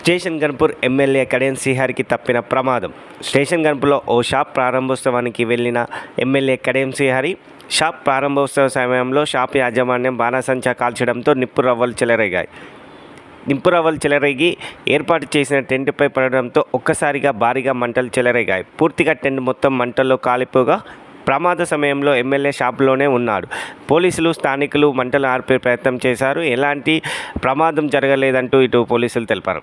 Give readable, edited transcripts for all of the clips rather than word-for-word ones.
Station Ghanpur MLA Kadiyam శ్రీహరికి తప్పిన ప్రమాదం. స్టేషన్ గన్పూర్లో ఓ షాప్ ప్రారంభోత్సవానికి వెళ్లిన ఎమ్మెల్యే కడియం శ్రీహరి షాప్ ప్రారంభోత్సవ సమయంలో షాప్ యాజమాన్యం బాణాసంచా కాల్చడంతో నిప్పురవ్వలు చెలరేగి ఏర్పాటు చేసిన టెంట్పై పడడంతో ఒక్కసారిగా భారీగా మంటలు చెలరేగాయి. పూర్తిగా టెంట్ మొత్తం మంటల్లో కాలిపోగా ప్రమాద సమయంలో ఎమ్మెల్యే షాప్లోనే ఉన్నాడు. పోలీసులు, స్థానికులు మంటలు ఆర్పే ప్రయత్నం చేశారు. ఎలాంటి ప్రమాదం జరగలేదంటూ ఇటు పోలీసులు తెలిపారు.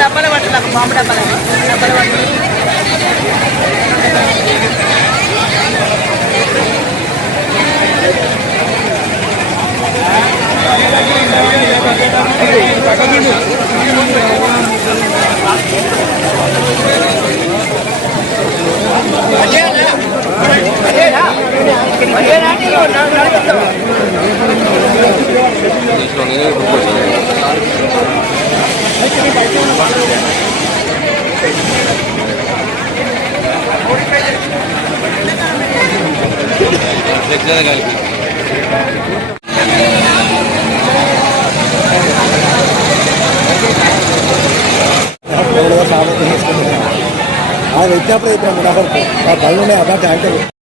డబ్బాలు పట్టాలి, బాంబు డబ్బాలు పట్టాలి. వచ్చినప్పుడు అయితే మునగడుకు ఆ బళ్ళు అబ్బాయి అంటే